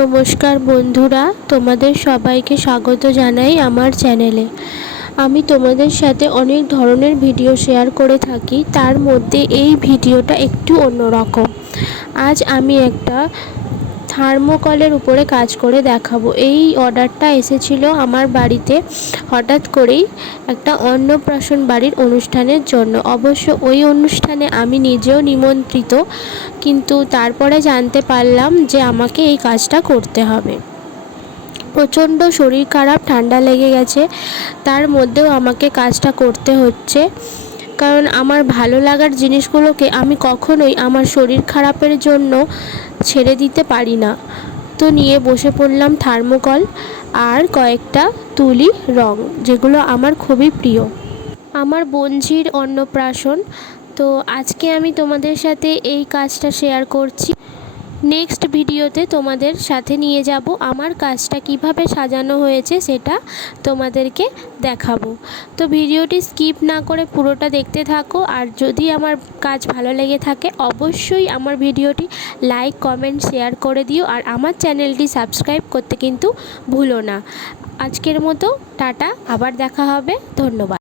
নমস্কার বন্ধুরা, তোমাদের সবাইকে স্বাগত জানাই আমার চ্যানেলে। আমি তোমাদের সাথে অনেক ধরনের ভিডিও শেয়ার করে থাকি, তার মধ্যে এই ভিডিওটা একটু অন্যরকম। আজ আমি একটা থার্মোকলের উপরে কাজ করে দেখাবো। এই অর্ডারটা এসেছিল আমার বাড়িতে হঠাৎ করেই একটা অন্নপ্রাশন বাড়ির অনুষ্ঠানের জন্য। অবশ্য ওই অনুষ্ঠানে আমি নিজেও নিমন্ত্রিত, কিন্তু তারপরে জানতে পারলাম যে আমাকে এই কাজটা করতে হবে। প্রচণ্ড শরীর খারাপ, ঠান্ডা লেগে গেছে, তার মধ্যেও আমাকে কাজটা করতে হচ্ছে, কারণ আমার ভালো লাগার জিনিসগুলোকে আমি কখনোই আমার শরীর খারাপের জন্য ছেড়ে দিতে পারি না। তো নিয়ে বসে পড়লাম থার্মোকল আর কয়েকটা তুলি রং, যেগুলো আমার খুবই প্রিয়। আমার বোনঝির অন্নপ্রাশন, তো আজকে আমি তোমাদের সাথে এই কাজটা শেয়ার করছি। নেক্সট ভিডিওতে তোমাদের সাথে নিয়ে যাব, আমার কাজটা কিভাবে সাজানো হয়েছে সেটা তোমাদেরকে দেখাবো। তো ভিডিওটি স্কিপ না করে পুরোটা দেখতে থাকো, আর যদি আমার কাজ ভালো লেগে থাকে অবশ্যই আমার ভিডিওটি লাইক, কমেন্ট, শেয়ার করে দিও, আর আমার চ্যানেলটি সাবস্ক্রাইব করতে কিন্তু ভুলো না। আজকের মতো টাটা, আবার দেখা হবে, ধন্যবাদ।